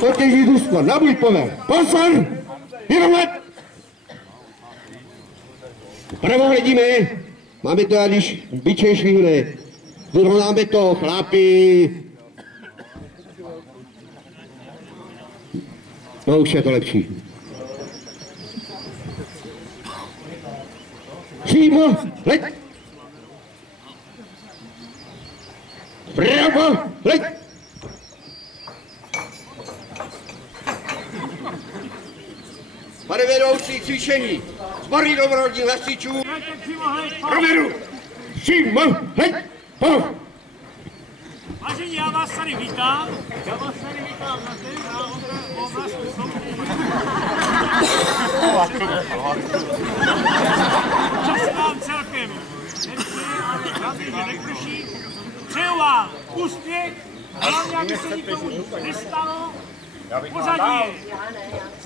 Soutěží Rusko, na můj povel. Pozor! Vyrovnat! Pravo hledíme. Máme to, když biče švihne. Vyrovnáme to, chlapi. No už je to lepší. Přímo, leď! Pravo, leď! Pane vedoucí cvičení, sbory dobrovolných hasičů, provedu! Přímo, leď! Vážení, já vás tady vítám. Na oblasti Svobodného. Čas se vám celkem nepřeje, ale hlavně, že neprší. Přeju vám úspěch, hlavně, aby se nikomu nic nestalo. Pořadí je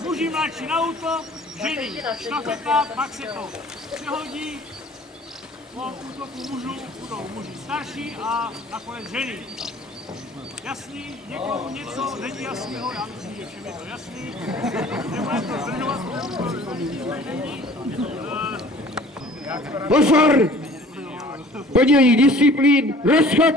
muži mladší na útok, ženy štafeta, pak se to přehodí. Po útoku mužů budou muži starší a nakonec ženy. Jasný, někomu něco není jasného, já myslím, že všem je to jasný. Nebudeme to zdržovat, Pozor! Podělí disciplín, rozchod!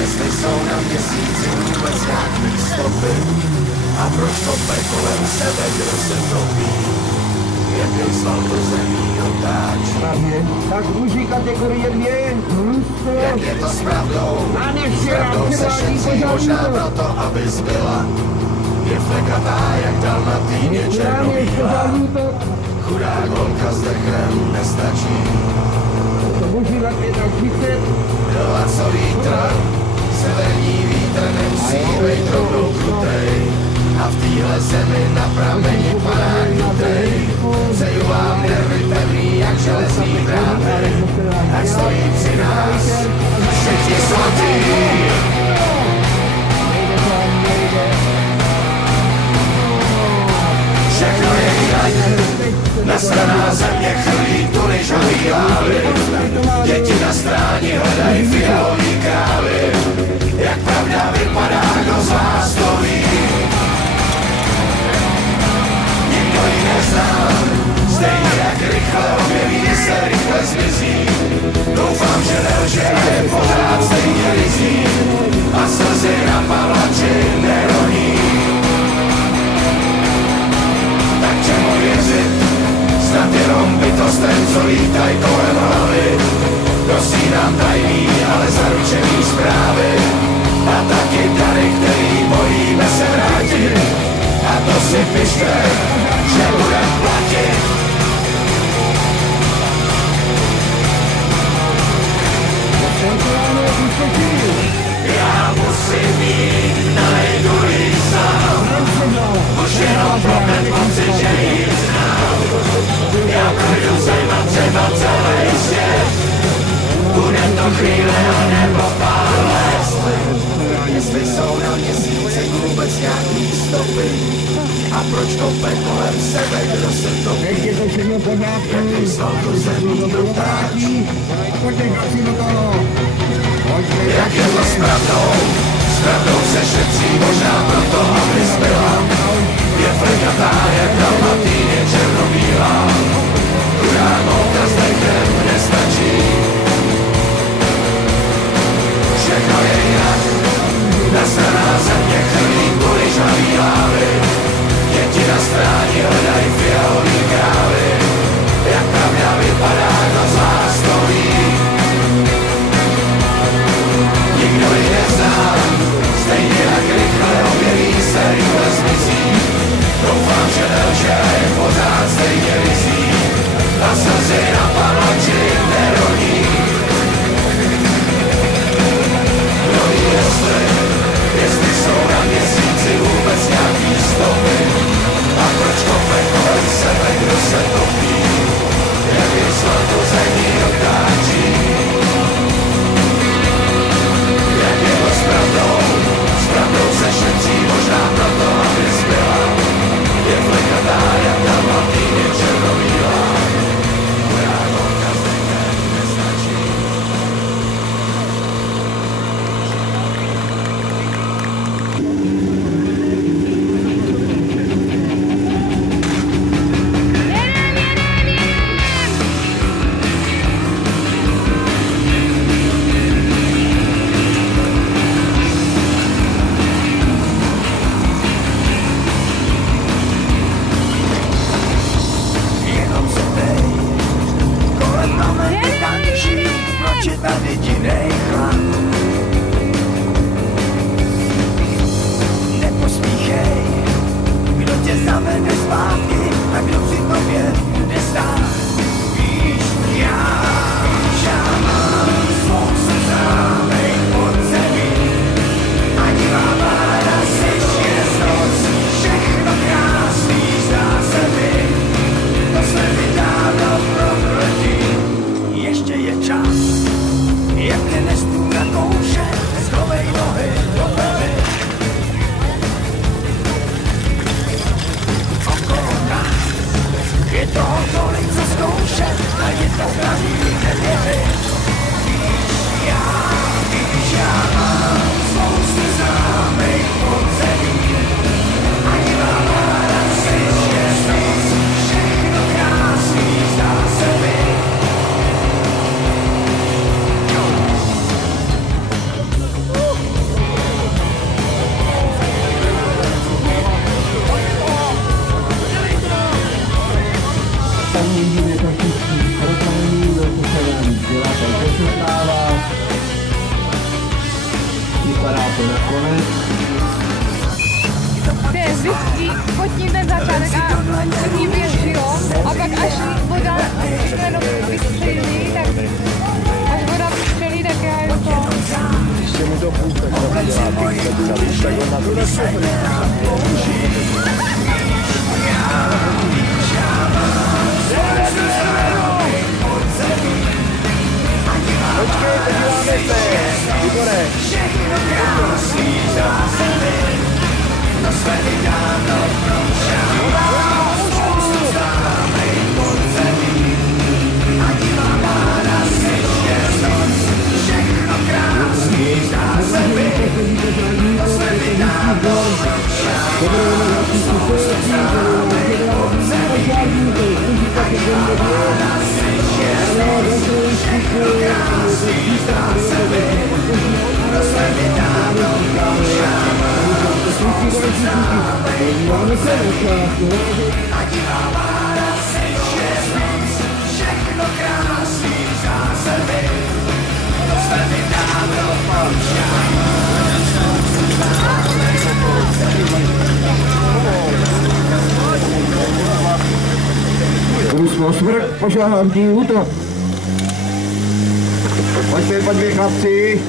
Jestli jsou na měsíci vůbec nějaký stopy a proč tope kolem sebe, kdo se topí, jaký sval do zemí otáčí. Tak muži kategorie 2, jak je to s pravdou, pravdou se šetří možná proto, aby zbyla. Je flekatá jak dalmatýně černobílá, chudá holka s dechem nestačí. muži na 35. No a co vítr, severní vítr nemusí být rovnou krutej. A v téhle zemi na prameni padá hnutej. Přeju vám nervy pevný jak železný dráty, ať stojí při nás všetci svatý. Všechno je jinak, nasraná země chrlí tuny žalý hlavy. Děti na stráni hledají fialový krávy. Jak pravda vypadá, kdo z vás to ví? Nikdo ji nezná, stejně jak rychle objeví se, rychle zmizí. Doufám, že nelže, je pořád stejně rizí a slzy na palači neroní. Tak čemu věřit? Snad jenom bytostem, co lítaj kolem hlavy. Prosí nám tajný, ale zaručený zprávy. A taky dary, který bojíme se vrátit. A to si pište, že budem platit. Já musím jít, najdu ji sám. Už jenom pro ten pocit, že jsou na měsíci vůbec nějaký stopy? A proč kope kolem sebe, kdo se topí? Jaký sladkozemí dotáč? Jak je to s pravdou se šetří, možná proto, aby zbyla. Je flikatá, jak dalmatýně černobílá. Chudá holka s dechem nestačí. Všechno je jinak, nasraná země chrlí kvůli žhavý hlavy. Děti na stráni hledají fialový krávy. Jak pravda vypadá, kdo z vás to ví? Nikdo ji nezná, stejně jak rychle objeví se, rychle zmizí. Doufám, že nelže a je pořád stejně vizí. A slzy na palači nerodí. Kdo ví, jestli jsou na měsíci vůbec nějaký stopy. A proč kope kolem sebe, kdo se topí? Jak je sladkozemí otáčí. Jak je to s pravdou se šetří, možná proto, aby zbyla. Je flikatá, jak dalmatýně černobílá. Chudá holka s dechem nestačí. Smrk, požádám ti útok. Pojďme chlapci.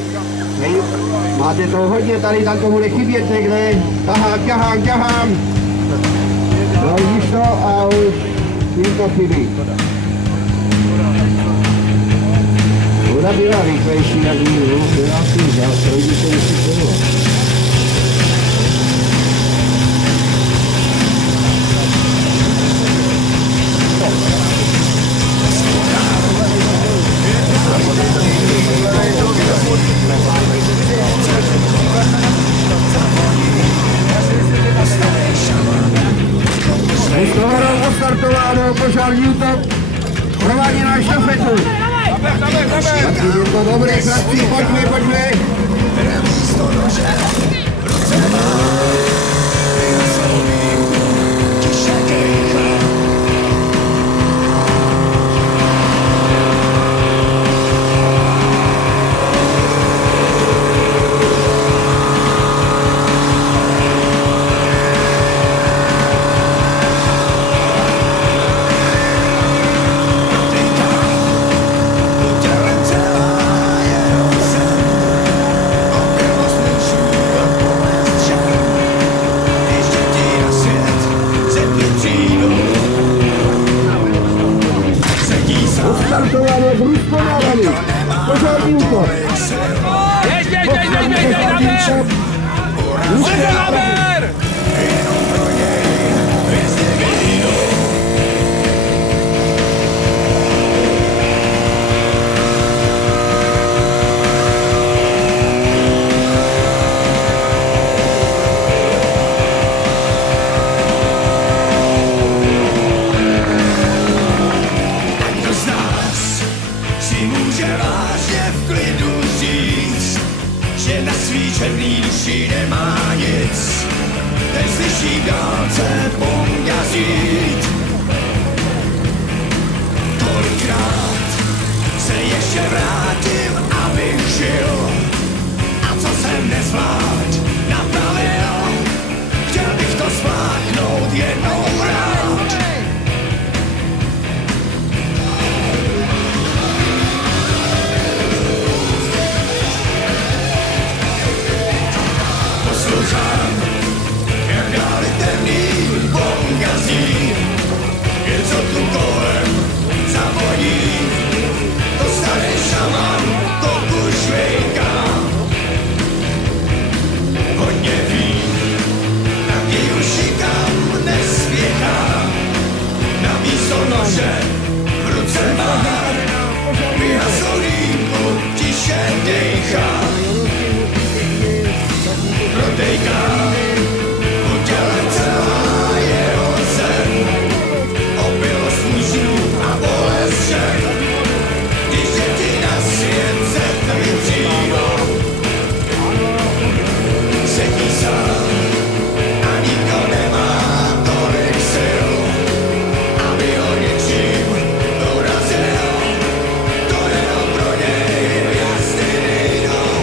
Máte toho hodně, tady tam to bude chybět někde. Ťahám. No vidíš to a už jim to chybí. Voda byla rychlejší jak míru, byla si vzal, to vidíte, jestli to bylo. požární útok provádí na štafetu. Je to dobré, chlapci, pojďme. Startováme v Ruskovávaní. Požární útok. Černý duši nemá nic, ten slyší v dálce bonga žít. Kolikrát se ještě vrátím, abych žil, a co jsem nezvlád napravil, chtěl bych to spláchnout jednou rád. Poslouchám, jak dále temný bonga zní, jen co tu kolem zavoní, to starý šaman, to už vejká. Hodně ví, taky už nikam nespěchá, na místo nože v ruce má, vyhasolínku tiše dejchá. Protejká po těle celá jeho zem, opilost mužů a bolest žen, když děti na svět zetli přijdou. Sedí sám a nikdo nemá tolik sil, aby ho něčím urazil, to jenom pro něj jasny nejdou.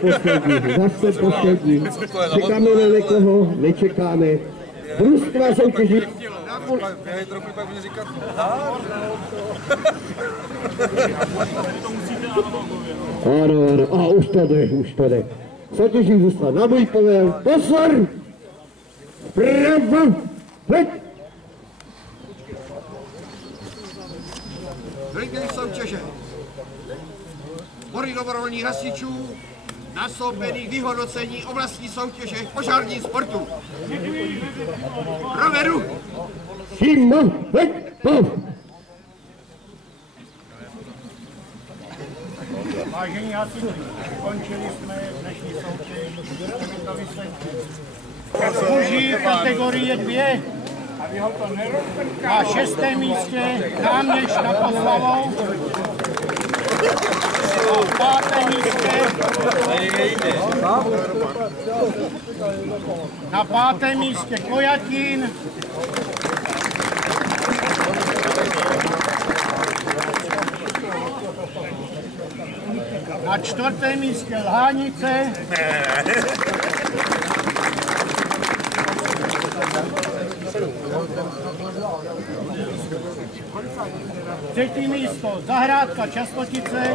Poslední, zase poslední. Čekáme na někoho, nečekáme. Družstva soutěží. Ano, a už to jde. Soutěží družstva na můj povel. Pozor! Pravo! Hled! Druhý soutěže. Sbory dobrovolných hasičů nasoupených vyhodnocení oblastní soutěže požární sportu. Provedu! Šimo! Hled! Vážení hasiči, skončili jsme dnešní soutěž. Zboží kategorie 2 na 6. místě Náměšť nad Oslavou. Na 5. místě Kojatín. Na 4. místě Lhánice. Třetí místo Zahrádka Častotice.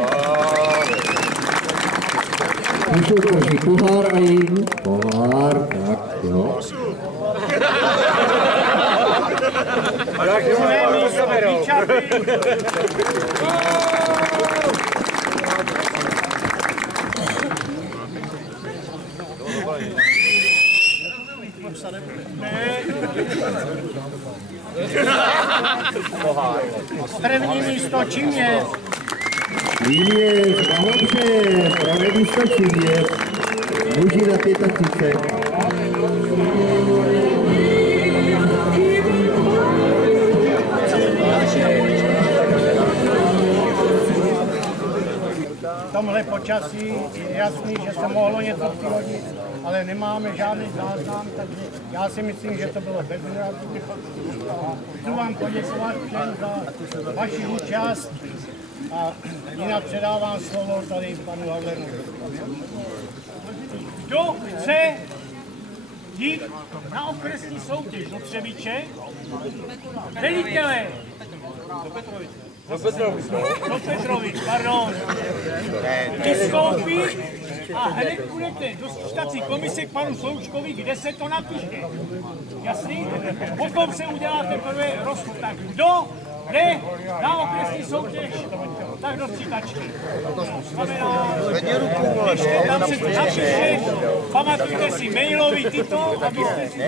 Můžu uložit pohár a jim. Pohár, tak jo. Druhé místo První místo Čiměc. Čiměc, Bahomře, pravé místo Čiměc. Muži na 35. V tomhle počasí je jasný, že se mohlo něco přihodit, ale nemáme žádný záznam, takže já si myslím, že to bylo bezvýrazné. Chci vám poděkovat všem za vaši účast a jinak předávám slovo tady panu Havlernovi. Kdo chce jít na okresní soutěž do Třebíče? Velitelé! Do Petrovic, pardon. Vystoupí a hned budete do sčítací komise k panu Součkovi, kde se to napíše. Jasný? Potom se udělá teprve rozsud. Tak kdo jde na okresní soutěž, tak do sčítačky. Znamená, ještě tam se to napíše, pamatujte si mailový tyto, abyste si